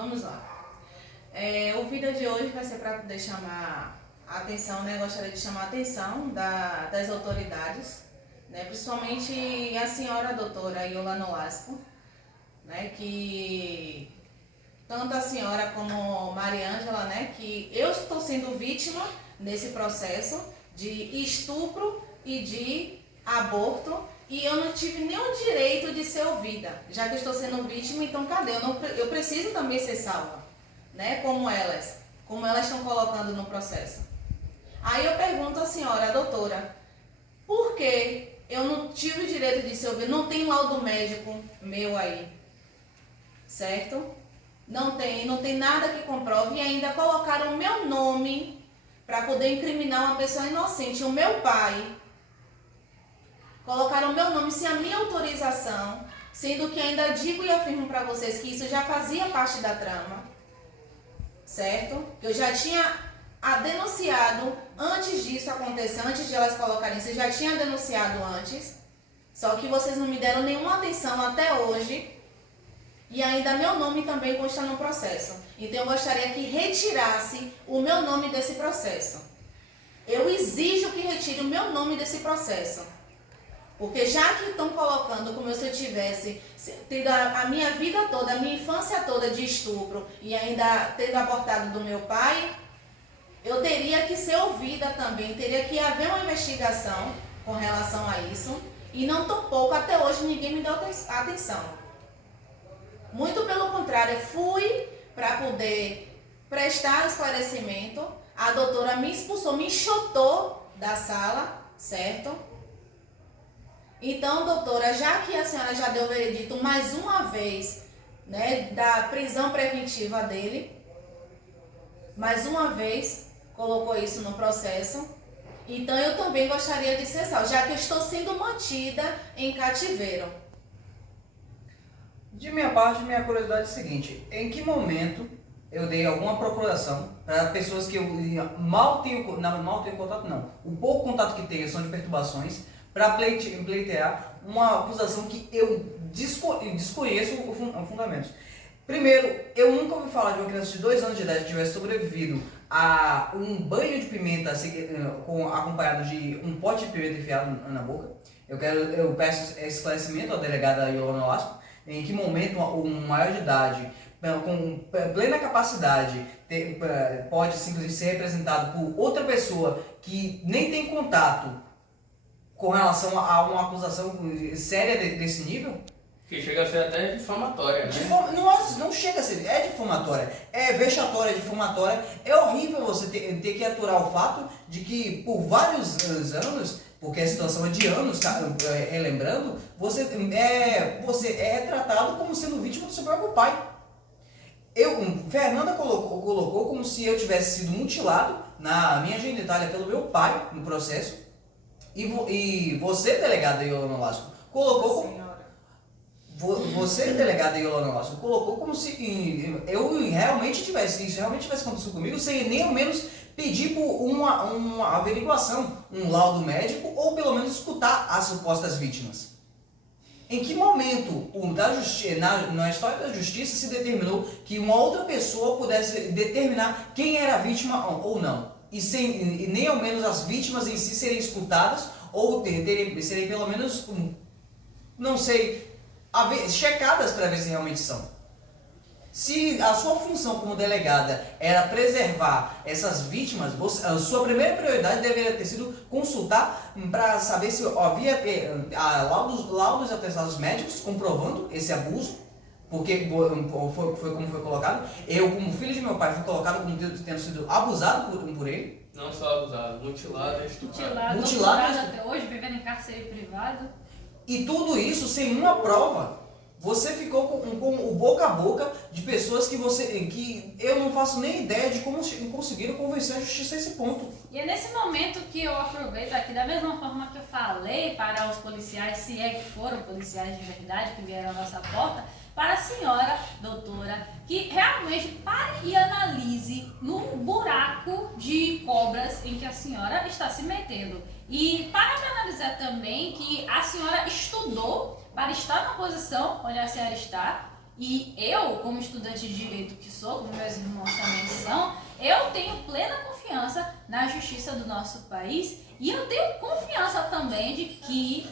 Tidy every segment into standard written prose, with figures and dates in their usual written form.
Vamos lá. O vídeo de hoje vai ser para poder chamar a atenção, né? Gostaria de chamar a atenção das autoridades, né? Principalmente a senhora doutora Iola Nolasco, né? Que tanto a senhora como Mariângela, né? Que eu estou sendo vítima nesse processo de estupro e de aborto e eu não tive nenhum direito de ser ouvida. Já que eu estou sendo vítima, então cadê? Eu preciso também ser salva, né? Como elas estão colocando no processo. Aí eu pergunto à senhora, a doutora, por que eu não tive o direito de ser ouvida? Não tem laudo médico meu aí, certo? Não tem nada que comprove e ainda colocaram o meu nome para poder incriminar uma pessoa inocente. O meu pai, colocaram o meu nome sem a minha autorização, sendo que ainda digo e afirmo para vocês que isso já fazia parte da trama, certo? Eu já tinha denunciado antes disso acontecer, antes de elas colocarem isso, eu já tinha denunciado antes, só que vocês não me deram nenhuma atenção até hoje. E ainda meu nome também consta no processo. Então eu gostaria que retirasse o meu nome desse processo. Eu exijo que retire o meu nome desse processo. Porque já que estão colocando como se eu tivesse tido a minha vida toda, a minha infância toda de estupro e ainda tendo abortado do meu pai, eu teria que ser ouvida também, teria que haver uma investigação com relação a isso. E não tão pouco, até hoje ninguém me deu atenção. Muito pelo contrário, eu fui para poder prestar esclarecimento, a doutora me expulsou, me enxotou da sala, certo? Então, doutora, já que a senhora já deu o veredito mais uma vez, né, da prisão preventiva dele, mais uma vez colocou isso no processo, então eu também gostaria de ser salva, já que eu estou sendo mantida em cativeiro. De minha parte, minha curiosidade é a seguinte: em que momento eu dei alguma procuração para pessoas que eu mal tenho contato, não, o pouco contato que tenho são de perturbações, para pleitear uma acusação que eu desconheço o fundamento? Primeiro, eu nunca ouvi falar de uma criança de 2 anos de idade que tivesse sobrevivido a um banho de pimenta acompanhado de um pote de pimenta enfiado na boca. Eu peço esclarecimento à delegada Iola Nolasco. Em que momento um maior de idade, com plena capacidade, pode simplesmente ser representado por outra pessoa que nem tem contato com relação a uma acusação séria desse nível? Que chega a ser até difamatória, né? Não chega a ser, é difamatória, é vexatória, é difamatória. É horrível você ter que aturar o fato de que por vários anos, porque a situação é de anos, relembrando, você é tratado como sendo vítima do seu próprio pai. Fernanda colocou como se eu tivesse sido mutilado na minha genitália pelo meu pai no processo, e você, delegada Iola Nolasco, colocou como... Você, delegada Iola Nolasco, colocou como se eu realmente tivesse acontecido comigo, sem nem ao menos pedir por uma averiguação, um laudo médico, ou pelo menos escutar as supostas vítimas. Em que momento na história da justiça se determinou que uma outra pessoa pudesse determinar quem era a vítima ou não? E nem ao menos as vítimas em si serem escutadas, ou serem pelo menos, não sei, checadas para ver se realmente são. Se a sua função como delegada era preservar essas vítimas, a sua primeira prioridade deveria ter sido consultar para saber se havia laudos e atestados médicos comprovando esse abuso, porque foi como foi colocado. Eu, como filho de meu pai, fui colocado como tendo sido abusado por ele. Não só abusado, mutilado e estuprado. Mutilado até hoje, vivendo em cárcere privado. E tudo isso sem uma prova. Você ficou com o boca a boca de pessoas que eu não faço nem ideia de como conseguiram convencer a justiça a esse ponto. E é nesse momento que eu aproveito aqui, da mesma forma que eu falei para os policiais, se é que foram policiais de verdade que vieram à nossa porta, para a senhora, doutora, que realmente pare e analise no buraco de cobras em que a senhora está se metendo. E para analisar também que a senhora estudou para estar na posição onde a senhora está E eu, como estudante de direito que sou, como meus irmãos também são, eu tenho plena confiança na justiça do nosso país e eu tenho confiança também de que,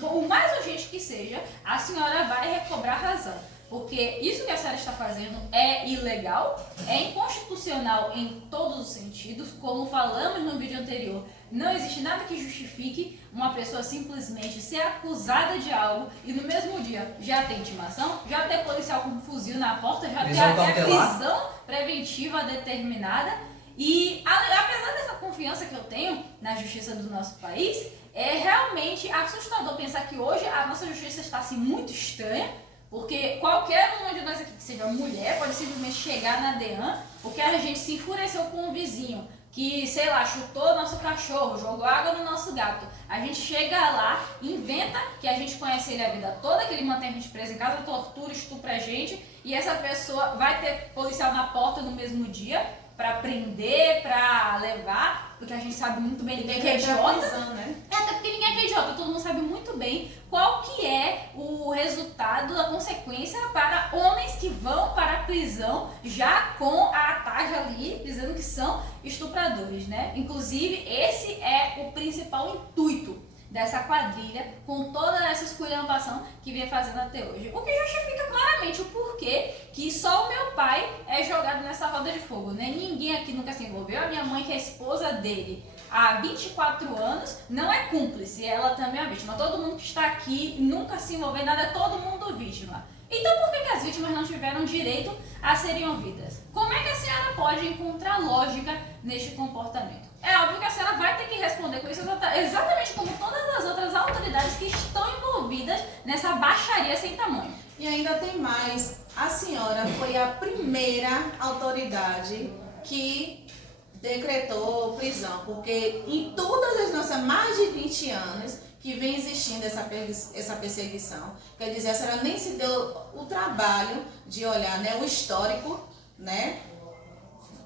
por mais urgente que seja, a senhora vai recobrar razão. Porque isso que a senhora está fazendo é ilegal, é inconstitucional em todos os sentidos, como falamos no vídeo anterior. Não existe nada que justifique uma pessoa simplesmente ser acusada de algo e no mesmo dia já ter intimação, já ter policial com um fuzil na porta, já ter até prisão preventiva determinada. E apesar dessa confiança que eu tenho na justiça do nosso país, é realmente assustador pensar que hoje a nossa justiça está assim muito estranha. Porque qualquer uma de nós aqui que seja mulher pode simplesmente chegar na DEAN porque a gente se enfureceu com um vizinho que, sei lá, chutou nosso cachorro, jogou água no nosso gato. A gente chega lá, inventa que a gente conhece ele a vida toda, que ele mantém a gente preso em casa, tortura, estupra a gente, e essa pessoa vai ter policial na porta no mesmo dia pra prender, pra levar, porque a gente sabe muito bem ninguém que é idiota. Prisão, né? Até porque ninguém é idiota, todo mundo sabe muito bem qual que é o resultado, a consequência para homens que vão para a prisão já com a tarja ali, dizendo que são estupradores, né? Inclusive, esse é o principal intuito dessa quadrilha, com toda essa esculhambação que vem fazendo até hoje. O que justifica claramente o porquê que só o meu pai é jogado nessa roda de fogo, né? Ninguém aqui nunca se envolveu. A minha mãe, que é a esposa dele há 24 anos, não é cúmplice, ela também é vítima. Todo mundo que está aqui nunca se envolveu em nada, é todo mundo vítima. Então por que as vítimas não tiveram direito a serem ouvidas? Como é que a senhora pode encontrar lógica neste comportamento? É óbvio que a senhora vai ter que responder com isso exatamente como todas as outras autoridades que estão envolvidas nessa baixaria sem tamanho. E ainda tem mais. A senhora foi a primeira autoridade que decretou prisão, porque em todas as nossas mais de 20 anos que vem existindo essa perseguição, quer dizer, a senhora nem se deu o trabalho de olhar, né, o histórico, né?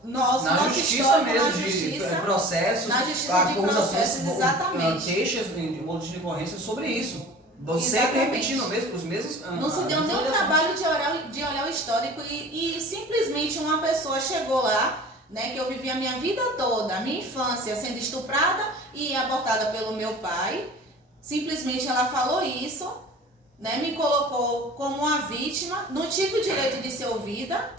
Nosso justiça histórico, mesmo, na justiça, de processos, na justiça de processos, exatamente. Queixas em boletim de ocorrência sobre isso. Você Exatamente. repetindo os mesmos... Não se deu nem o trabalho de olhar o histórico e simplesmente uma pessoa chegou lá, né, que eu vivi a minha vida toda, a minha infância sendo estuprada e abortada pelo meu pai. Simplesmente ela falou isso, né, me colocou como uma vítima, não tive o direito de ser ouvida,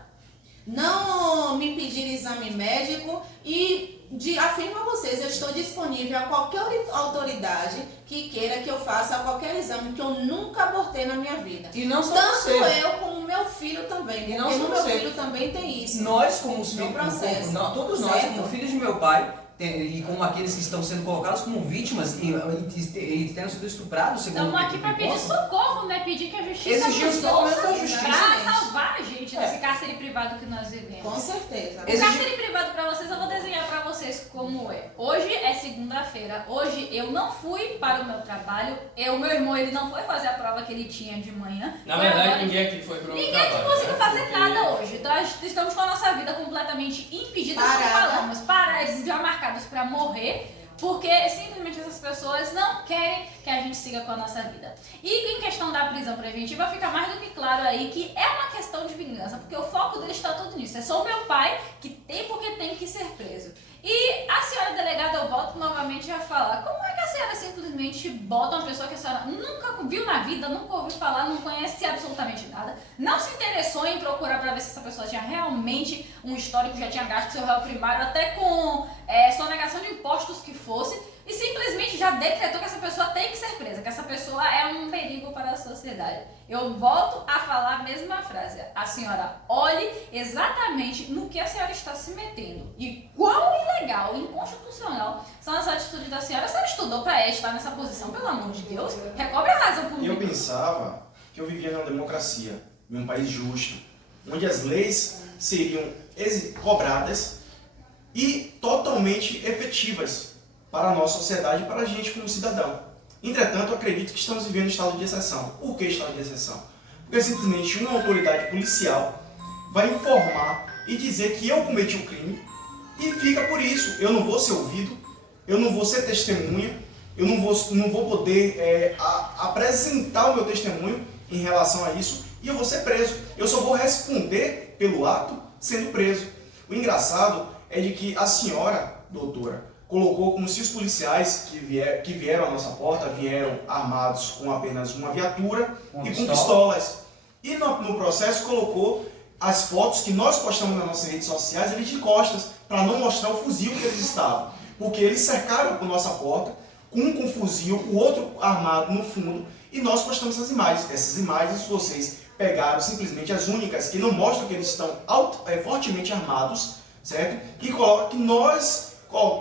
não me pediram exame médico e afirmo a vocês, eu estou disponível a qualquer autoridade que queira que eu faça qualquer exame, que eu nunca abortei na minha vida. E não só Tanto você. eu como meu filho também, E porque não só o meu você. filho também tem isso. Nós, como os No filhos, processo, todos nós, certo? como filhos de meu pai, e como aqueles que estão sendo colocados como vítimas e tendo sido estuprados, segundo Estamos aqui para pedir socorro, né? Pedir que a justiça Exigir os nos ouça documentos da justiça, para gente. salvar a gente desse cárcere privado que nós vivemos. Com certeza. O cárcere privado para vocês, eu vou desenhar para vocês como é. Hoje é segunda-feira. Hoje eu não fui para o meu trabalho. O meu irmão, ele não foi fazer a prova que ele tinha de manhã. Na Foi verdade, agora. ninguém aqui foi pro Ninguém trabalho. aqui conseguiu né? fazer Porque- nada hoje. Nós estamos com a nossa vida completamente impedida. Como Parada. falamos, parados, já marcados para morrer. Porque simplesmente essas pessoas não querem que a gente siga com a nossa vida. E em questão da prisão preventiva, fica mais do que claro aí que é uma questão de vingança, porque o foco dele está todo nisso. É só o meu pai que tem porque tem que ser preso. E a senhora delegada, eu volto novamente a falar, como é que a senhora simplesmente bota uma pessoa que a senhora nunca viu na vida, nunca ouviu falar, não conhece absolutamente nada, não se interessou em procurar para ver se essa pessoa tinha realmente um histórico, já tinha gasto seu réu primário, até com sonegação de impostos que fosse, e simplesmente já decretou que essa pessoa tem que ser presa, que essa pessoa é um perigo para a sociedade. Eu volto a falar a mesma frase. A senhora olhe exatamente no que a senhora está se metendo e quão ilegal e inconstitucional são as atitudes da senhora. A senhora estudou para estar nessa posição, pelo amor de Deus? Recobre a razão por mim. Eu pensava que eu vivia numa democracia, em um país justo, onde as leis seriam cobradas e totalmente efetivas para a nossa sociedade e para a gente como cidadão. Entretanto, eu acredito que estamos vivendo um estado de exceção. Por que estado de exceção? Porque simplesmente uma autoridade policial vai informar e dizer que eu cometi o crime e fica por isso. Eu não vou ser ouvido, eu não vou ser testemunha, eu não vou poder apresentar o meu testemunho em relação a isso e eu vou ser preso. Eu só vou responder pelo ato sendo preso. O engraçado é de que a senhora, doutora, colocou como se os policiais que vieram à nossa porta vieram armados com apenas uma viatura e com pistolas. E no processo colocou as fotos que nós postamos nas nossas redes sociais ali de costas, para não mostrar o fuzil que eles estavam. Porque eles cercaram a nossa porta, um com fuzil, o outro armado no fundo, e nós postamos essas imagens. Essas imagens vocês pegaram simplesmente as únicas que não mostram que eles estão fortemente armados, certo? E colocam que nós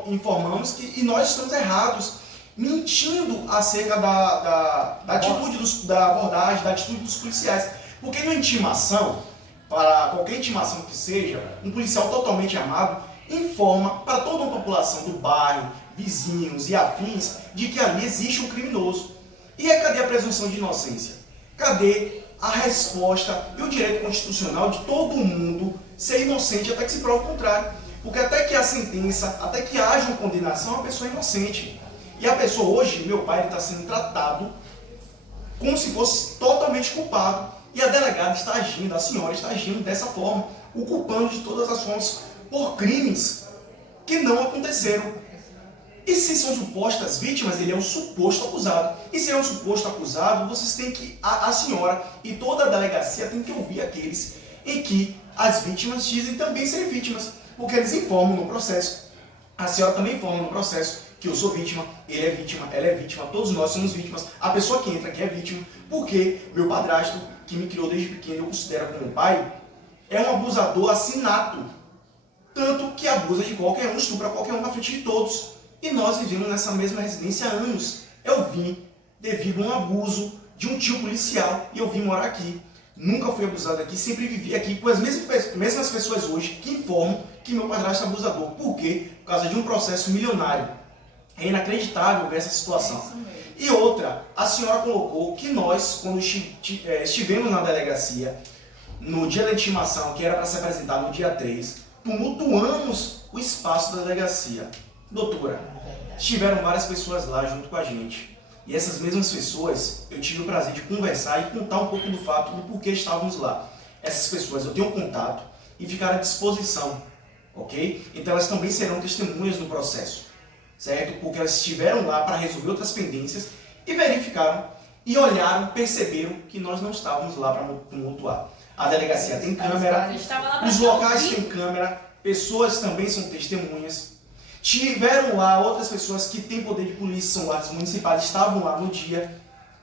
informamos que nós estamos errados, mentindo acerca da atitude da abordagem, da atitude dos policiais. Porque na intimação, para qualquer intimação que seja, um policial totalmente armado informa para toda uma população do bairro, vizinhos e afins, de que ali existe um criminoso. E cadê a presunção de inocência? Cadê a resposta e o direito constitucional de todo mundo ser inocente até que se prove o contrário? Porque até que a sentença, até que haja uma condenação, a pessoa é inocente. E a pessoa hoje, meu pai, está sendo tratado como se fosse totalmente culpado. E a delegada está agindo, a senhora está agindo dessa forma, o culpando de todas as formas por crimes que não aconteceram. E se são supostas vítimas, ele é um suposto acusado. E se é um suposto acusado, vocês têm que, a senhora e toda a delegacia tem que ouvir aqueles em que as vítimas dizem também serem vítimas, porque eles informam no processo. A senhora também informa no processo que eu sou vítima, ele é vítima, ela é vítima, todos nós somos vítimas. A pessoa que entra aqui é vítima, porque meu padrasto, que me criou desde pequeno, eu considero como pai, é um abusador assinato. Tanto que abusa de qualquer um, estupra qualquer um na frente de todos. E nós vivemos nessa mesma residência há anos. Eu vim devido a um abuso de um tio policial e eu vim morar aqui. Nunca fui abusado aqui, sempre vivi aqui com as mesmas pessoas hoje que informam que meu padrasto é abusador. Por quê? Por causa de um processo milionário. É inacreditável ver essa situação. E outra, a senhora colocou que nós, quando estivemos na delegacia, no dia da intimação, que era para se apresentar no dia 3, tumultuamos o espaço da delegacia. Doutora, estiveram várias pessoas lá junto com a gente. E essas mesmas pessoas, eu tive o prazer de conversar e contar um pouco do fato do porquê estávamos lá. Essas pessoas eu tenho contato e ficaram à disposição, ok? Então elas também serão testemunhas no processo, certo? Porque elas estiveram lá para resolver outras pendências e verificaram e olharam, perceberam que nós não estávamos lá para tumultuar. A delegacia tem câmera, os locais têm câmera, pessoas também são testemunhas. Tiveram lá outras pessoas que têm poder de polícia, são guardas municipais, estavam lá no dia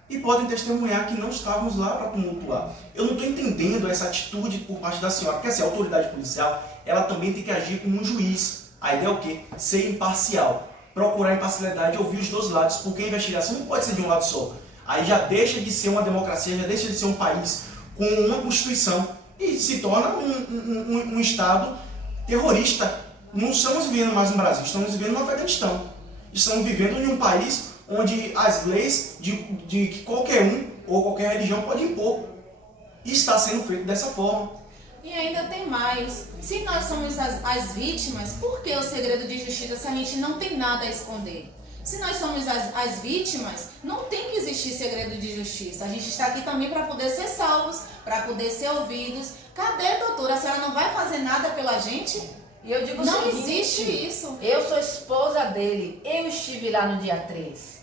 e podem testemunhar que não estávamos lá para tumultuar. Eu não estou entendendo essa atitude por parte da senhora, porque assim, a autoridade policial, ela também tem que agir como um juiz. A ideia é o quê? Ser imparcial. Procurar imparcialidade e ouvir os dois lados, porque a investigação não pode ser de um lado só. Aí já deixa de ser uma democracia, já deixa de ser um país com uma Constituição e se torna um Estado terrorista. Não estamos vivendo mais no Brasil, estamos vivendo no Afeganistão. Estamos vivendo em um país onde as leis de que qualquer um ou qualquer religião pode impor. E está sendo feito dessa forma. E ainda tem mais. Se nós somos as vítimas, por que o segredo de justiça se a gente não tem nada a esconder? Se nós somos as vítimas, não tem que existir segredo de justiça. A gente está aqui também para poder ser salvos, para poder ser ouvidos. Cadê, doutora? A senhora não vai fazer nada pela gente? E eu digo não o seguinte, existe isso. Eu sou esposa dele, eu estive lá no dia 3.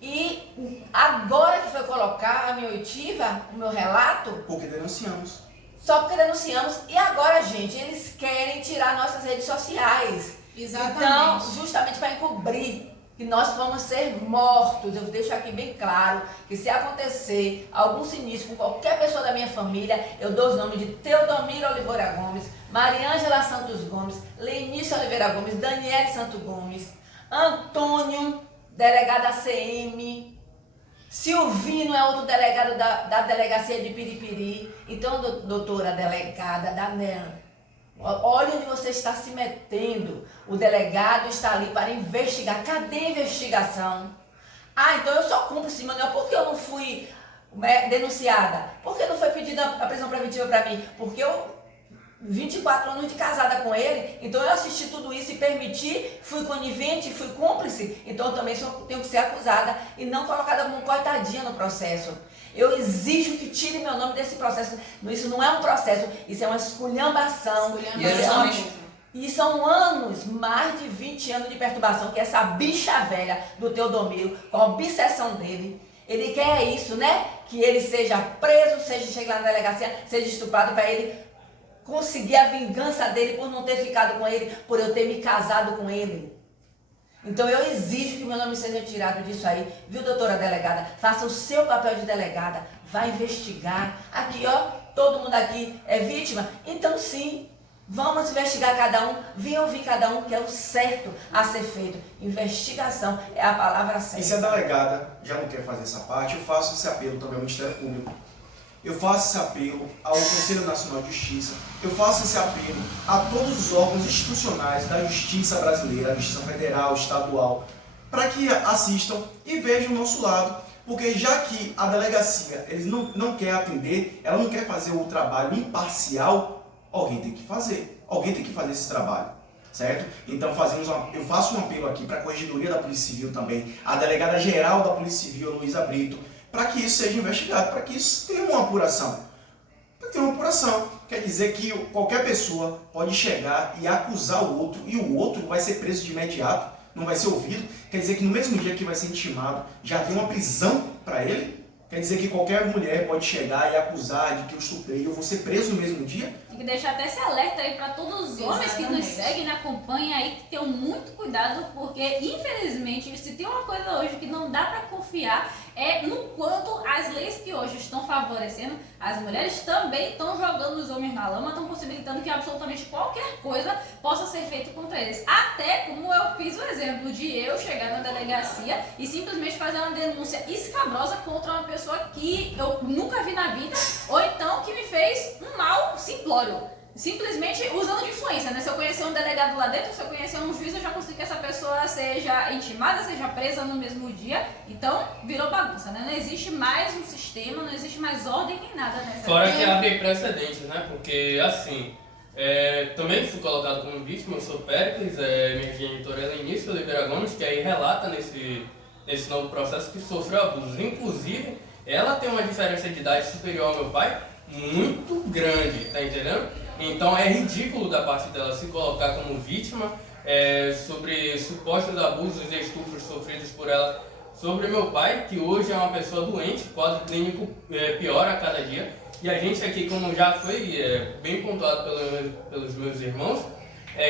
E agora que foi colocar a minha oitiva, o meu relato... Porque denunciamos. Só porque denunciamos. E agora, gente, eles querem tirar nossas redes sociais. Exatamente. Então, justamente para encobrir que nós vamos ser mortos. Eu deixo aqui bem claro que se acontecer algum sinistro com qualquer pessoa da minha família, eu dou os nomes de Teodomiro Oliveira Gomes, Mariângela Santos Gomes, Lenice Oliveira Gomes, Daniele Santos Gomes, Antônio, delegado ACM, Silvino é outro delegado da delegacia de Piripiri. Então, doutora delegada Daniela, olha onde você está se metendo. O delegado está ali para investigar. Cadê a investigação? Ah, então eu sou cúmplice, Manuel. Por que eu não fui denunciada? Por que não foi pedida a prisão preventiva para mim? Porque eu 24 anos de casada com ele, então eu assisti tudo isso e permiti, fui conivente, fui cúmplice, então eu também tenho que ser acusada e não colocada como coitadinha no processo. Eu exijo que tire meu nome desse processo. Isso não é um processo, isso é uma esculhambação. E é justamente E são anos, mais de 20 anos de perturbação, que essa bicha velha do Teodomiro, com a obsessão dele, ele quer isso, né? Que ele seja preso, seja chegue lá na delegacia, seja estuprado, para ele conseguir a vingança dele por não ter ficado com ele, por eu ter me casado com ele. Então eu exijo que meu nome seja tirado disso aí, viu, doutora delegada? Faça o seu papel de delegada, vai investigar. Aqui, ó, todo mundo aqui é vítima, então sim, vamos investigar cada um, vir ouvir cada um, que é o certo a ser feito. Investigação é a palavra certa. E se a delegada já não quer fazer essa parte, eu faço esse apelo também ao Ministério Público. Eu faço esse apelo ao Conselho Nacional de Justiça, eu faço esse apelo a todos os órgãos institucionais da Justiça brasileira, a Justiça Federal, Estadual, para que assistam e vejam o nosso lado, porque já que a delegacia eles não quer atender, ela não quer fazer o trabalho imparcial, alguém tem que fazer esse trabalho, certo? Então eu faço um apelo aqui para a Corregedoria da Polícia Civil também, a Delegada Geral da Polícia Civil, Luísa Brito, para que isso seja investigado, para que isso tenha uma apuração. Para ter uma apuração, quer dizer que qualquer pessoa pode chegar e acusar o outro, e o outro vai ser preso de imediato, não vai ser ouvido. Quer dizer que no mesmo dia que vai ser intimado, já tem uma prisão para ele. Quer dizer que qualquer mulher pode chegar e acusar de que eu estuprei e eu vou ser preso no mesmo dia. Tem que deixar até esse alerta aí para todos os homens que nos seguem, acompanham aí, que tenham muito cuidado, porque infelizmente, se tem uma coisa hoje que não dá para confiar, é no quanto as leis que hoje estão favorecendo as mulheres também estão jogando os homens na lama, estão possibilitando que absolutamente qualquer coisa possa ser feita contra eles. Até como eu fiz o exemplo de eu chegar na delegacia e simplesmente fazer uma denúncia escabrosa contra uma pessoa que eu nunca vi na vida, ou então que me fez um mal simplório. Simplesmente usando de influência, né? Se eu conhecer um delegado lá dentro, se eu conhecer um juiz, eu já consigo que essa pessoa seja intimada, seja presa no mesmo dia. Então, virou bagunça, né? Não existe mais um sistema, não existe mais ordem nem nada nessa. Fora que abre precedentes, né? Porque, assim, também fui colocado como vítima, eu sou Péricles, minha genitora é Lenice Oliveira Gomes, que aí relata nesse novo processo que sofreu abusos. Inclusive, ela tem uma diferença de idade superior ao meu pai, muito grande, tá entendendo? Então é ridículo da parte dela se colocar como vítima sobre supostos abusos e estupros sofridos por ela sobre meu pai, que hoje é uma pessoa doente, o quadro clínico piora a cada dia. E a gente aqui, como já foi bem pontuado pelos meus irmãos,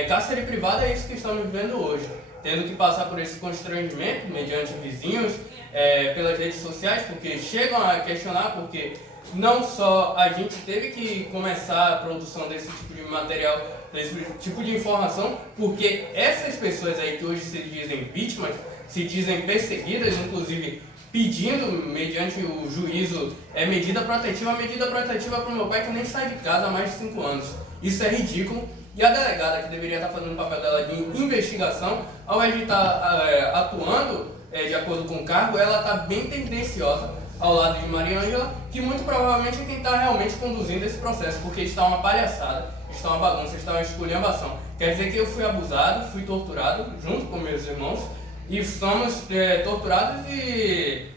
cárcere privado é isso que estamos vivendo hoje. Tendo que passar por esse constrangimento mediante vizinhos, pelas redes sociais, porque chegam a questionar, porque não só a gente teve que começar a produção desse tipo de material, desse tipo de informação, porque essas pessoas aí que hoje se dizem vítimas, se dizem perseguidas, inclusive pedindo, mediante o juízo, medida protetiva para o meu pai que nem sai de casa há mais de 5 anos. Isso é ridículo. E a delegada, que deveria estar fazendo o papel dela de investigação, ao invés de estar atuando de acordo com o cargo, ela está bem tendenciosa ao lado de Maria Ângela, que muito provavelmente é quem está realmente conduzindo esse processo, porque está uma palhaçada, está uma bagunça, está uma esculhambação. Quer dizer que eu fui abusado, fui torturado, junto com meus irmãos, e somos torturados e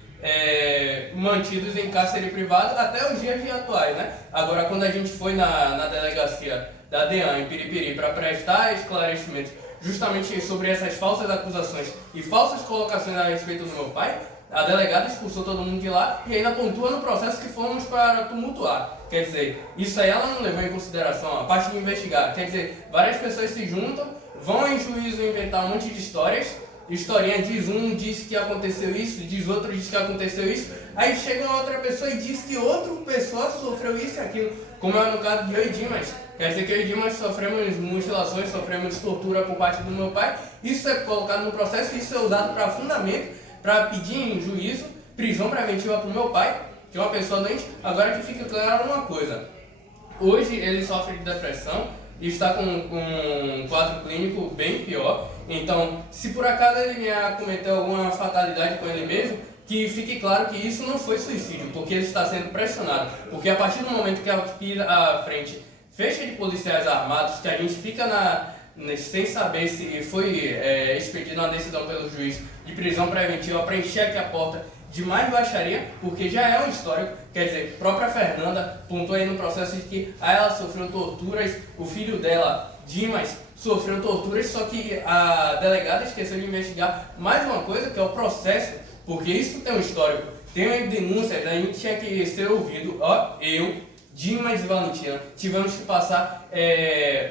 mantidos em cárcere privado até os dias atuais, né? Agora, quando a gente foi na delegacia da DEAN em Piripiri para prestar esclarecimentos justamente sobre essas falsas acusações e falsas colocações a respeito do meu pai, a delegada expulsou todo mundo de lá e ainda pontua no processo que fomos para tumultuar. Quer dizer, isso aí ela não levou em consideração, a parte de investigar. Quer dizer, várias pessoas se juntam, vão em juízo inventar um monte de histórias, historinha diz um, diz que aconteceu isso, diz outro, diz que aconteceu isso, aí chega uma outra pessoa e diz que outra pessoa sofreu isso e aquilo, como é no caso de eu e Dimas. Quer dizer que eu e Dimas sofremos mutilações, sofremos tortura por parte do meu pai, isso é colocado no processo, isso é usado para fundamento, para pedir em juízo prisão preventiva para o meu pai, que é uma pessoa doente. Agora que fica claro uma coisa, hoje ele sofre de depressão e está com um quadro clínico bem pior, então se por acaso ele vier a cometer alguma fatalidade com ele mesmo, que fique claro que isso não foi suicídio, porque ele está sendo pressionado, porque a partir do momento que a frente fecha de policiais armados, que a gente fica sem saber se foi expedida uma decisão pelo juiz de prisão preventiva para encher aqui a porta de mais baixaria, porque já é um histórico, quer dizer, a própria Fernanda pontuou aí no processo de que ela sofreu torturas, o filho dela, Dimas, sofreu torturas, só que a delegada esqueceu de investigar mais uma coisa, que é o processo, porque isso tem um histórico, tem denúncias, a gente tinha que ser ouvido, eu, Dimas e Valentina, tivemos que passar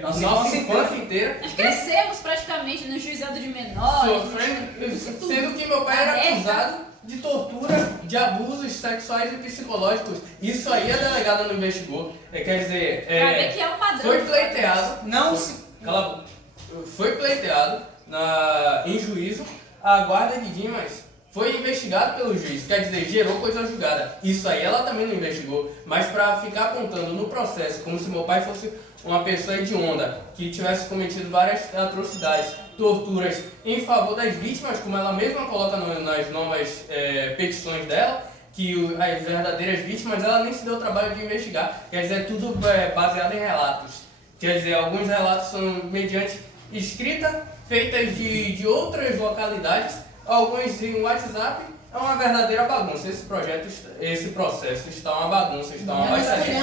nossa infância inteira Nós crescemos praticamente no juizado de menores. sofrendo, sendo que meu pai era acusado de tortura, de abusos sexuais e psicológicos. Isso aí a delegada não investigou. Quer dizer, Pra ver que é um padrão. foi pleiteado, Não se... cala a boca. Foi pleiteado em juízo, a guarda de Dimas foi investigado pelo juiz, quer dizer, gerou coisa julgada. Isso aí ela também não investigou, mas para ficar apontando no processo como se meu pai fosse uma pessoa hedionda, que tivesse cometido várias atrocidades, torturas em favor das vítimas, como ela mesma coloca nas novas petições dela, que as verdadeiras vítimas ela nem se deu o trabalho de investigar, quer dizer, é tudo baseado em relatos. Quer dizer, alguns relatos são mediante escrita, feitas de outras localidades, alguns em WhatsApp. É uma verdadeira bagunça. Esse processo está uma bagunça, está uma baixaria.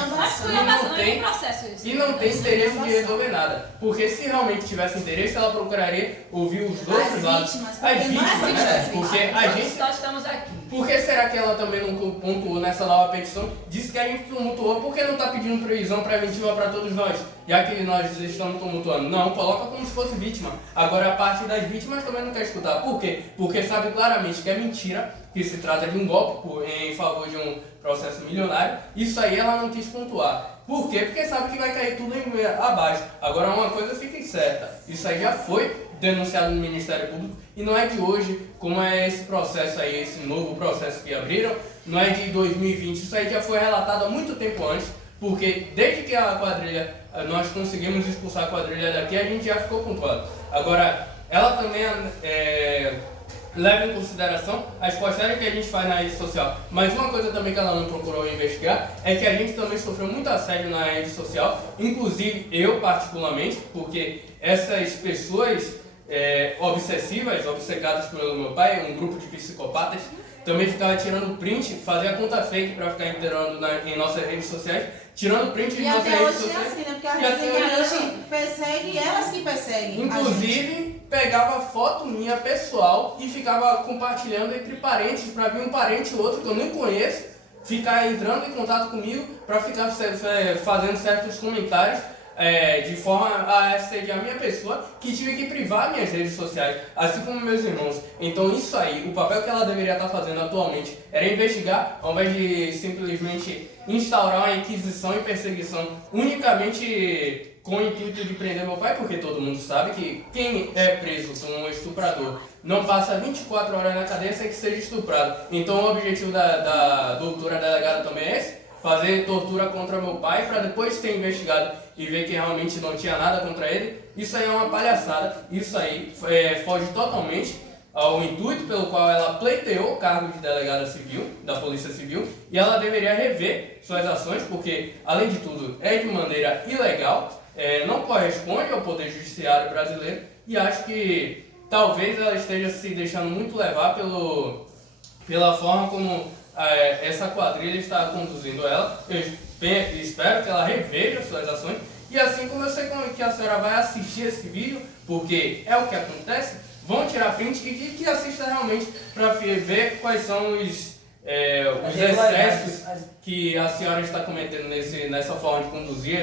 E não tem interesse de resolver nada. Porque se realmente tivesse interesse, ela procuraria ouvir os outros lados. As vítimas, né? Porque a gente... Nós estamos aqui. Por que será que ela também não pontuou nessa nova petição? Disse que a gente tumultuou, por que não está pedindo prisão preventiva para todos nós? Já que nós estamos tumultuando. Não, coloca como se fosse vítima. Agora a parte das vítimas também não quer escutar. Por quê? Porque sabe claramente que é mentira, que se trata de um golpe em favor de um processo milionário. Isso aí ela não quis pontuar. Por quê? Porque sabe que vai cair tudo abaixo. Agora uma coisa fica certa. Isso aí já foi denunciado no Ministério Público e não é de hoje, como é esse processo aí, esse novo processo que abriram, não é de 2020, isso aí já foi relatado há muito tempo antes, porque desde que a quadrilha, nós conseguimos expulsar a quadrilha daqui, a gente já ficou pontuado. Agora, ela também leva em consideração as postagens que a gente faz na rede social, mas uma coisa também que ela não procurou investigar é que a gente também sofreu muito assédio na rede social, inclusive eu particularmente, porque essas pessoas obsessivas, obcecadas pelo meu pai, um grupo de psicopatas, também ficava tirando print, fazia conta fake para ficar inteirando em nossas redes sociais, tirando print de nossas redes sociais. E até hoje é assim, né? Porque a gente persegue, elas que perseguem. Inclusive, pegava foto minha pessoal e ficava compartilhando entre parentes, para vir um parente ou outro que eu nem conheço, ficar entrando em contato comigo para ficar fazendo certos comentários de forma a assediar a minha pessoa, que tive que privar minhas redes sociais, assim como meus irmãos. Então isso aí, o papel que ela deveria estar fazendo atualmente era investigar, ao invés de simplesmente instaurar uma inquisição e perseguição unicamente com o intuito de prender meu pai, porque todo mundo sabe que quem é preso como um estuprador não passa 24 horas na cadeia sem que seja estuprado. Então o objetivo da doutora delegada também é esse, fazer tortura contra meu pai para depois ter investigado e ver que realmente não tinha nada contra ele. Isso aí é uma palhaçada, isso aí foge totalmente ao intuito pelo qual ela pleiteou o cargo de delegada civil, da Polícia Civil, e ela deveria rever suas ações, porque, além de tudo, é de maneira ilegal, não corresponde ao Poder Judiciário brasileiro, e acho que talvez ela esteja se deixando muito levar pela forma como essa quadrilha está conduzindo ela. Eu espero que ela reveja suas ações, e assim como eu sei que a senhora vai assistir esse vídeo, porque é o que acontece, vão tirar print e que assista realmente para ver quais são os excessos que a senhora está cometendo nessa forma de conduzir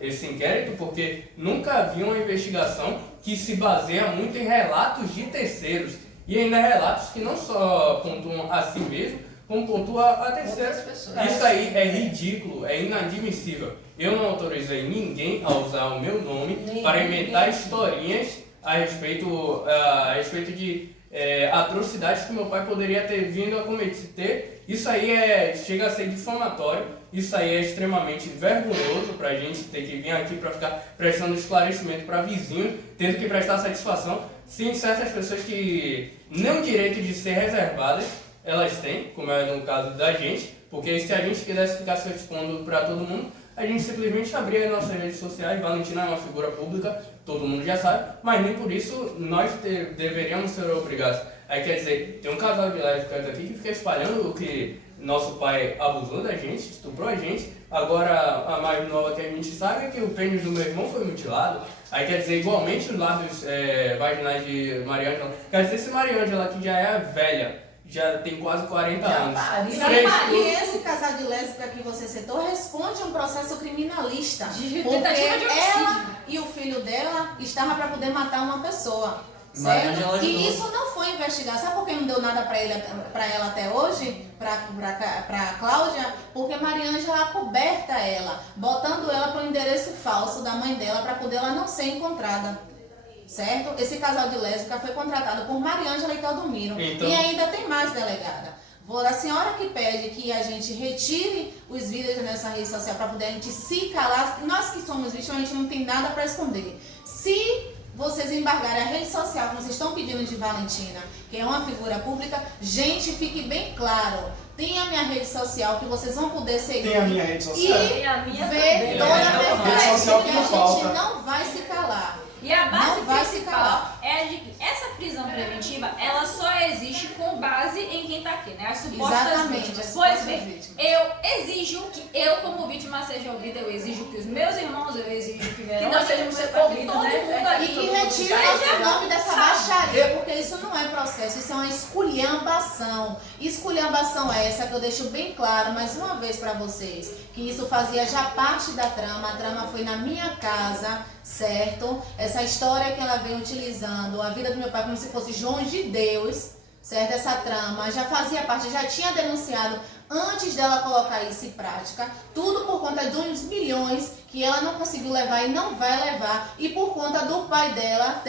esse inquérito, porque nunca vi uma investigação que se baseia muito em relatos de terceiros, e ainda relatos que não só pontuam a si mesmo, como pontua a terceiras. Isso aí é ridículo, é inadmissível. Eu não autorizei ninguém a usar o meu nome para inventar historinhas a respeito de atrocidades que meu pai poderia ter vindo a cometer. Isso aí chega a ser difamatório, isso aí é extremamente vergonhoso pra gente ter que vir aqui para ficar prestando esclarecimento para vizinhos, tendo que prestar satisfação, sim, certas pessoas que nem o direito de ser reservadas elas têm, como é no caso da gente, porque se a gente quisesse ficar se expondo para todo mundo, a gente simplesmente abria as nossas redes sociais. Valentina é uma figura pública, todo mundo já sabe, mas nem por isso nós deveríamos ser obrigados. Aí quer dizer, tem um casal de lésbicas aqui que fica espalhando que nosso pai abusou da gente, estuprou a gente. Agora a mais nova que a gente sabe é que o pênis do meu irmão foi mutilado. Aí quer dizer, igualmente os lábios vaginais de Mariângela. Quer dizer, se Mariângela, que já é velha, já tem quase 40 anos. E esse casal de lésbica que você citou responde a um processo criminalista. De Porque tentativa de homicídio. ela e o filho dela estavam para poder matar uma pessoa. Mariângela Certo? ajudou. E isso não foi investigado. Sabe por que não deu nada para ela até hoje? Para Cláudia? Porque Mariângela acoberta ela, botando ela para o endereço falso da mãe dela para poder ela não ser encontrada. Certo? Esse casal de lésbica foi contratado por Mariângela e Claudomiro. Então... E ainda tem mais, delegada. A senhora que pede que a gente retire os vídeos nessa rede social para poder a gente se calar, nós que somos vítimas, a gente não tem nada para esconder. Se vocês embargarem a rede social, como vocês estão pedindo de Valentina, que é uma figura pública, gente, fique bem claro. Tem a minha rede social que vocês vão poder seguir. Tem a minha rede social. E a minha Ver também. toda a Rede social verdade. que E a não gente falta. não vai se calar. E a base Não vai se principal calar. é de que essa prisão preventiva, ela só existe com base em quem tá aqui, né? As supostas Exatamente, vítimas. as Pois supostas bem, vítimas. eu exijo que eu, como vítima, seja ouvida, eu exijo que os meus irmãos, eu exijo que Verônica, nós sejamos que ouvidos, todo né? mundo E aqui, que retire o seja- nosso nome dessa sabe? baixaria, porque isso não é processo, isso é uma esculhambação. Esculhambação é essa que eu deixo bem claro mais uma vez para vocês, que isso fazia já parte da trama, a trama foi na minha casa, certo? Essa história que ela vem utilizando, a vida do meu pai como se fosse João de Deus, certo? Essa trama já fazia parte, já tinha denunciado antes dela colocar isso em prática, tudo por conta de uns milhões que ela não conseguiu levar e não vai levar, e por conta do pai dela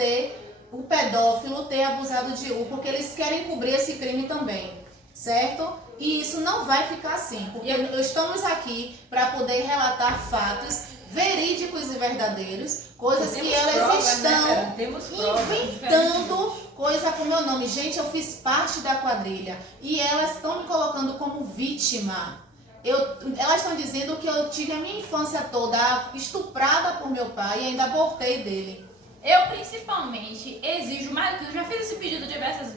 o pedófilo ter abusado de U, porque eles querem cobrir esse crime também, certo? E isso não vai ficar assim, porque estamos aqui para poder relatar fatos verídicos e verdadeiros, coisas que elas provas, estão né? Temos provas. inventando coisa com meu nome. Gente, eu fiz parte da quadrilha e elas estão me colocando como vítima. Elas estão dizendo que eu tive a minha infância toda estuprada por meu pai e ainda abortei dele. Eu principalmente exijo, mais do que eu já fiz esse pedido diversas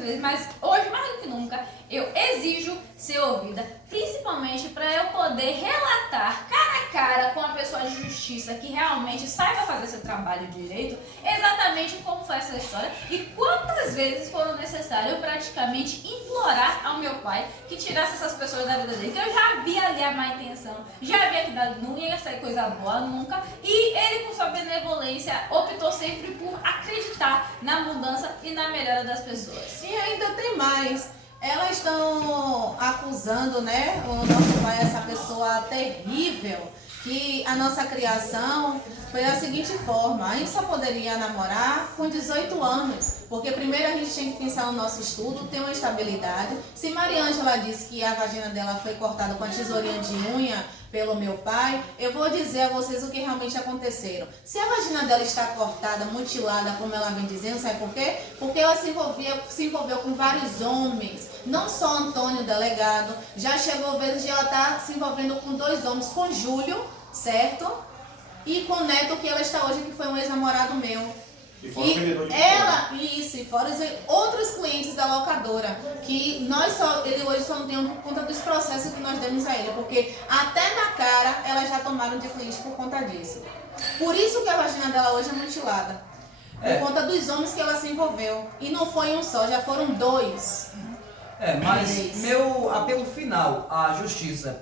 vezes, mas hoje mais do que nunca, eu exijo ser ouvida, principalmente para eu poder relatar cara a cara com a pessoa de justiça que realmente saiba fazer seu trabalho direito, exatamente como foi essa história e quantas vezes foram necessárias eu praticamente implorar ao meu pai que tirasse essas pessoas da vida dele, que eu já vi ali a má intenção, já vi que não ia sair coisa boa nunca, e ele com sua benevolência optou sempre por acreditar na mudança e na melhora das pessoas. E ainda tem mais. Elas estão acusando, né, o nosso pai, essa pessoa terrível, que a nossa criação foi da seguinte forma: a gente só poderia namorar com 18 anos, porque primeiro a gente tinha que pensar no nosso estudo, ter uma estabilidade. Se Mariângela disse que a vagina dela foi cortada com a tesourinha de unha pelo meu pai, eu vou dizer a vocês o que realmente aconteceu. Se a vagina dela está cortada, mutilada, como ela vem dizendo, sabe por quê? Porque ela se envolveu com vários homens, não só Antônio, delegado, já chegou vezes de ela estar se envolvendo com 2 homens, com Júlio, certo? E com o Neto, que ela está hoje, que foi um ex-namorado meu. E fora o vendedor de E fora os outros clientes da locadora, que ele hoje só não tem por conta dos processos que nós demos a ele, porque até na cara elas já tomaram de cliente por conta disso. Por isso que a vagina dela hoje é mutilada. Por conta dos homens que ela se envolveu. E não foi um só, já foram 2. Mas meu apelo final à justiça,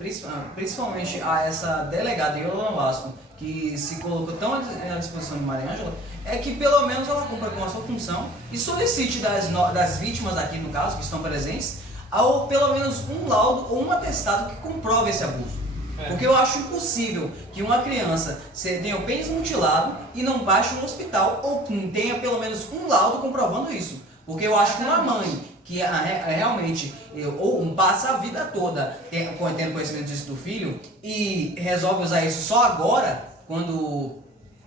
principalmente a essa delegada Yolanda Lasco, que se colocou tão à disposição de Mariângela, é que pelo menos ela cumpra com a sua função e solicite das vítimas aqui no caso, que estão presentes, pelo menos um laudo ou um atestado que comprove esse abuso. Porque eu acho impossível que uma criança tenha o pênis mutilado e não baixe no hospital ou tenha pelo menos um laudo comprovando isso. Porque eu acho que uma mãe que realmente passa a vida toda tendo conhecimento disso do filho e resolve usar isso só agora, quando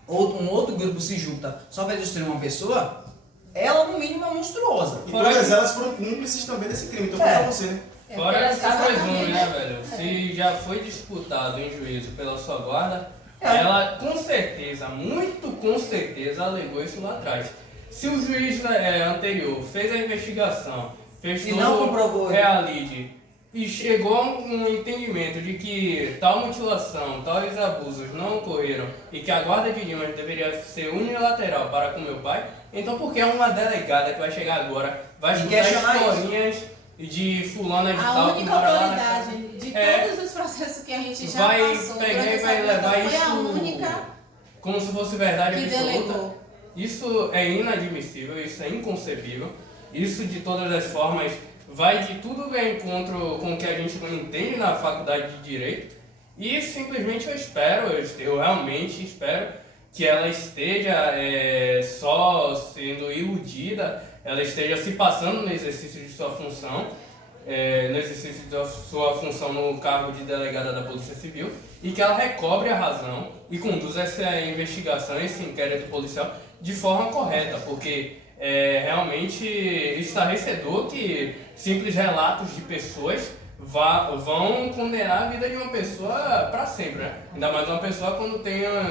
um outro grupo se junta só para destruir uma pessoa, ela no mínimo é monstruosa. E todas elas foram cúmplices também desse crime, então pra você, né? Fora elas essa casam coisa, também, né, velho? Se já foi disputado em juízo pela sua guarda, É. ela com certeza, muito com certeza, alegou isso lá atrás. Se o juiz anterior fez a investigação, fez E não todo comprovou. o reality e chegou a um entendimento de que tal mutilação, tais abusos não ocorreram e que a guarda de Dimas deveria ser unilateral para com meu pai, então por que uma delegada que vai chegar agora vai E escutar questionar historinhas de fulana de A tal que única mora lá na autoridade casa? de É. todos os processos que a gente já Vai passou pegar durante e essa vai vida, levar foi a isso única como se fosse verdade que absoluta. delegou. Isso é inadmissível, isso é inconcebível. Isso, de todas as formas, vai de tudo ao encontro com o que a gente entende na faculdade de Direito. E simplesmente eu realmente espero que ela esteja só sendo iludida, ela esteja se passando no exercício de sua função, no exercício da sua função no cargo de delegada da Polícia Civil, e que ela recobre a razão e conduza essa investigação, esse inquérito policial de forma correta, porque é realmente estarrecedor que simples relatos de pessoas vão condenar a vida de uma pessoa para sempre, né? Ainda mais uma pessoa quando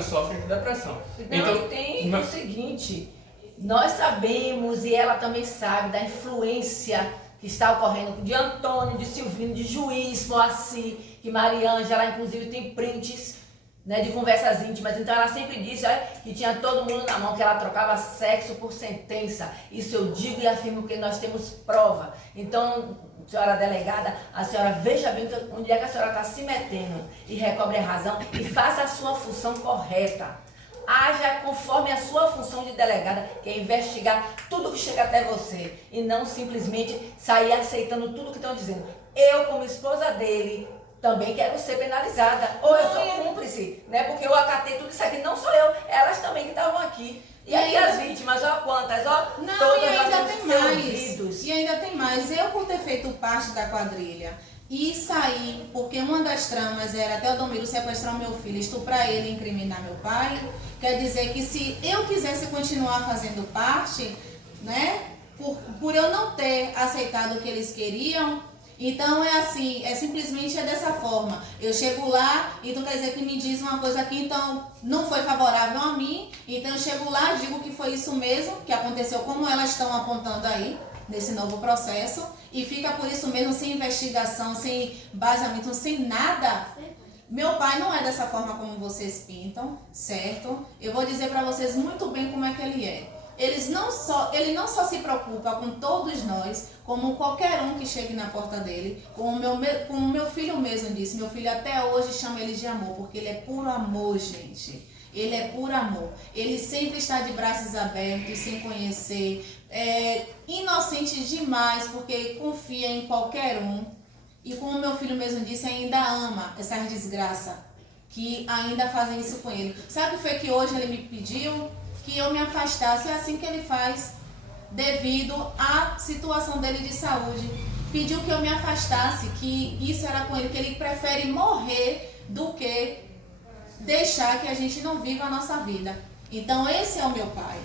sofre de depressão. Então, tem o seguinte, nós sabemos, e ela também sabe, da influência que está ocorrendo de Antônio, de Silvino, de Juiz, Moacir, que Mariângela, inclusive, tem prints, né, de conversas íntimas. Então ela sempre disse que tinha todo mundo na mão, que ela trocava sexo por sentença. Isso eu digo e afirmo que nós temos prova. Então, senhora delegada, a senhora veja bem onde é que a senhora está se metendo e recobre a razão e faça a sua função correta. Haja conforme a sua função de delegada, que é investigar tudo que chega até você e não simplesmente sair aceitando tudo que estão dizendo. Eu, como esposa dele, também quero ser penalizada. Ou eu sou cúmplice, né? Porque eu acatei tudo isso aqui, não sou eu, elas também que estavam aqui. E aí as vítimas, ó quantas, ó, Não, todas e ainda nós tem temos que ser mais. ouvidos. E ainda tem mais. Eu, por ter feito parte da quadrilha e sair, porque uma das tramas era até o Domiro sequestrar meu filho, estuprar ele e incriminar meu pai, quer dizer que se eu quisesse continuar fazendo parte, né, por eu não ter aceitado o que eles queriam, então é assim, simplesmente dessa forma. Eu chego lá, então quer dizer que me diz uma coisa aqui, então não foi favorável a mim, então eu chego lá, digo que foi isso mesmo, que aconteceu como elas estão apontando aí, nesse novo processo, e fica por isso mesmo, sem investigação, sem baseamento, sem nada. Meu pai não é dessa forma como vocês pintam, certo? Eu vou dizer para vocês muito bem como é que ele é. Ele não só se preocupa com todos nós, como qualquer um que chegue na porta dele, como o meu filho mesmo disse. Meu filho até hoje chama ele de amor, porque ele é puro amor, gente. Ele é puro amor. Ele sempre está de braços abertos, sem conhecer, inocente demais, porque confia em qualquer um. E como meu filho mesmo disse, ainda ama essas desgraças que ainda fazem isso com ele. Sabe o que foi que hoje ele me pediu? Que eu me afastasse, é assim que ele faz, devido à situação dele de saúde. Pediu que eu me afastasse, que isso era com ele, que ele prefere morrer do que deixar que a gente não viva a nossa vida. Então esse é o meu pai,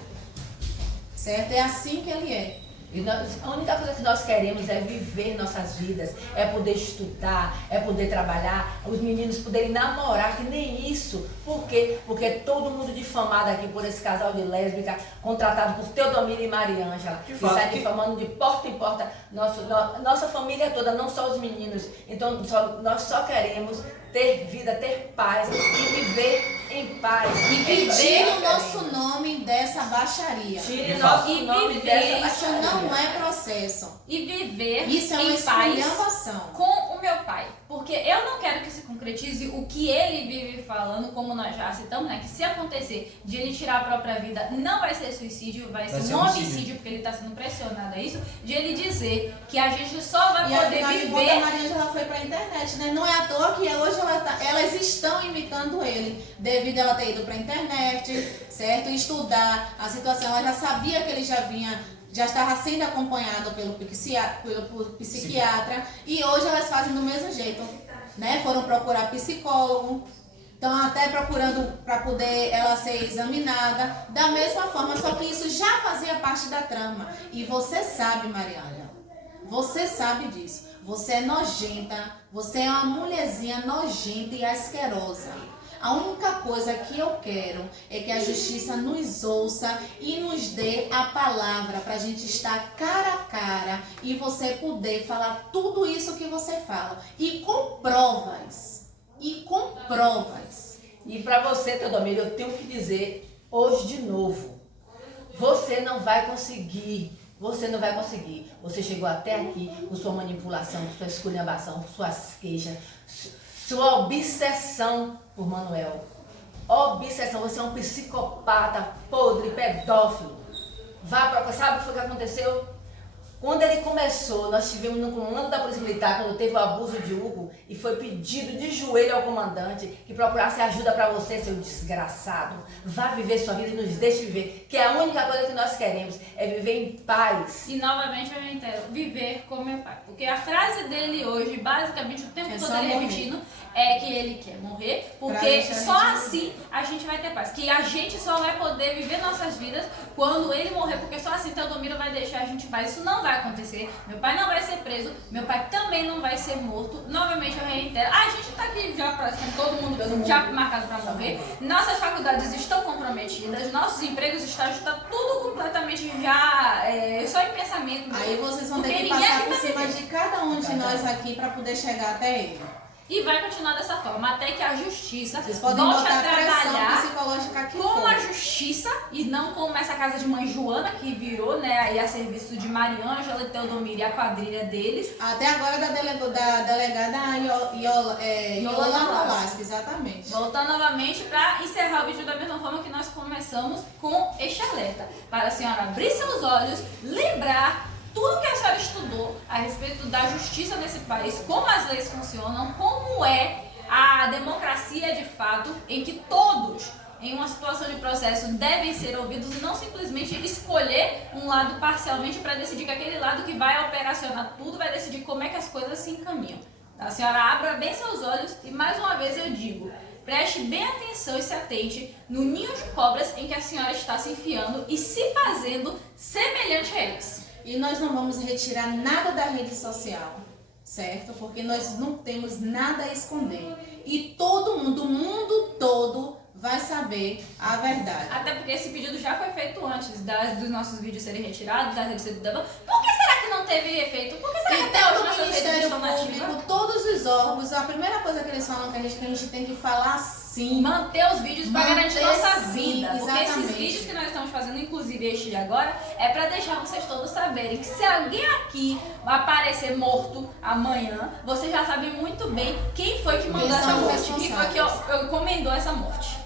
certo? É assim que ele é. E a única coisa que nós queremos é viver nossas vidas, é poder estudar, é poder trabalhar, os meninos poderem namorar, que nem isso. Por quê? Porque todo mundo difamado aqui por esse casal de lésbica, contratado por Teodomiro e Mariângela, que sai difamando de porta em porta nossa família toda, não só os meninos. Então nós só queremos ter vida, ter paz e viver em paz. E tire o nosso nome dessa baixaria. Tire o nosso nome dessa Isso baixaria. não é processo. E viver Isso é uma em paz esculhambação. com o meu pai. Porque eu não quero que se concretize o que ele vive falando, como nós já citamos, né? Que se acontecer de ele tirar a própria vida, não vai ser suicídio, vai ser um homicídio, porque ele está sendo pressionado a isso. De ele dizer que a gente só vai E poder afinal de contas, viver. a Mariângela foi pra internet, né? Não é à toa que hoje elas estão imitando ele, devido a ela ter ido pra internet, certo? Estudar a situação. Ela já sabia que ele já estava sendo acompanhado pelo psiquiatra, e hoje elas fazem do mesmo jeito, né? Foram procurar psicólogo, estão até procurando para poder ela ser examinada, da mesma forma, só que isso já fazia parte da trama. E você sabe, Mariana, você sabe disso. Você é nojenta, você é uma mulherzinha nojenta e asquerosa. A única coisa que eu quero é que a justiça nos ouça e nos dê a palavra para a gente estar cara a cara e você poder falar tudo isso que você fala. E com provas. E para você, Teodomiro, eu tenho que dizer hoje de novo. Você não vai conseguir. Você chegou até aqui com sua manipulação, com sua esculhambação, com suas queixas, sua obsessão por Manuel. Obsessão, você é um psicopata, podre, pedófilo. Sabe o que foi que aconteceu? Quando ele começou, nós tivemos no comando da Polícia Militar, quando teve o abuso de Hugo, e foi pedido de joelho ao comandante que procurasse ajuda para você, seu desgraçado. Vá viver sua vida e nos deixe viver, que a única coisa que nós queremos é viver em paz. E novamente eu reitero, viver com meu pai. Porque a frase dele hoje, basicamente, o tempo todo ele repetindo, é que ele quer morrer, porque só assim a gente vai ter paz. Que a gente só vai poder viver nossas vidas quando ele morrer, porque só assim Teodomiro vai deixar a gente em paz. Isso não vai acontecer. Meu pai não vai ser preso, meu pai também não vai ser morto. Novamente eu reitero, a gente tá aqui já praticamente todo mundo já marcado para morrer. Nossas faculdades estão comprometidas, nossos empregos, estágios, tá tudo completamente já só em pensamento. Aí vocês vão ter que passar por cima de cada um de nós aqui para poder chegar até ele. E vai continuar dessa forma, até que a justiça Vocês podem volte botar a trabalhar pressão psicológica aqui com fora. a justiça e não como essa casa de mãe Joana, que virou, né, aí a serviço de Mariângela e Teodomiro e a quadrilha deles. Até agora da delegada Yolanda Nolasco, exatamente. Voltando novamente para encerrar o vídeo da mesma forma que nós começamos com este alerta. Para a senhora abrir seus olhos, lembrar tudo que a senhora estudou a respeito da justiça nesse país, como as leis funcionam, como é a democracia de fato, em que todos, em uma situação de processo, devem ser ouvidos e não simplesmente escolher um lado parcialmente para decidir que aquele lado que vai operacionar tudo vai decidir como é que as coisas se encaminham. A senhora abra bem seus olhos e mais uma vez eu digo, preste bem atenção e se atente no ninho de cobras em que a senhora está se enfiando e se fazendo semelhante a eles. E nós não vamos retirar nada da rede social, certo? Porque nós não temos nada a esconder. E todo mundo, o mundo todo, vai saber a verdade. Até porque esse pedido já foi feito antes dos nossos vídeos serem retirados, das redes sociais. Por que será que não teve efeito? Por que será que até hoje Então, o nossas redes Ministério estão nativas? Público, todos os órgãos, a primeira coisa que eles falam que a gente tem que falar sim. Manter os vídeos para garantir nossa vida. Porque esses exatamente. vídeos que nós estamos fazendo, inclusive este de agora, é para deixar vocês todos saberem que se alguém aqui aparecer morto amanhã, vocês já sabem muito bem quem foi que mandou Quem essa são os morte, quem foi que responsáveis. encomendou essa morte.